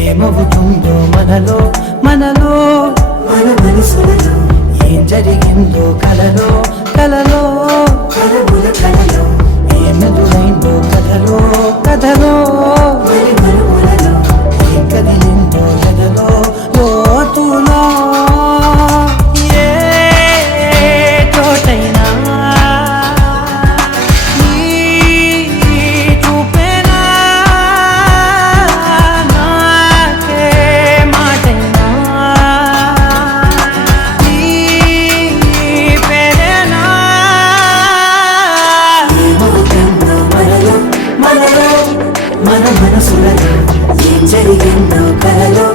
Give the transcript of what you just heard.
ఏమవుతుందో మనలో మనలో మన మనసులలో ఏం జరిగిందో కలలో కలలో కలముల కలలో ఏమెదురైందో కథలో కథలో మరి మరుపులలో ఏం కదిలిందో ఎదలో లోతులో ఏ చోటైనా మన మనసులలో ఏం జరిగిందో కలలో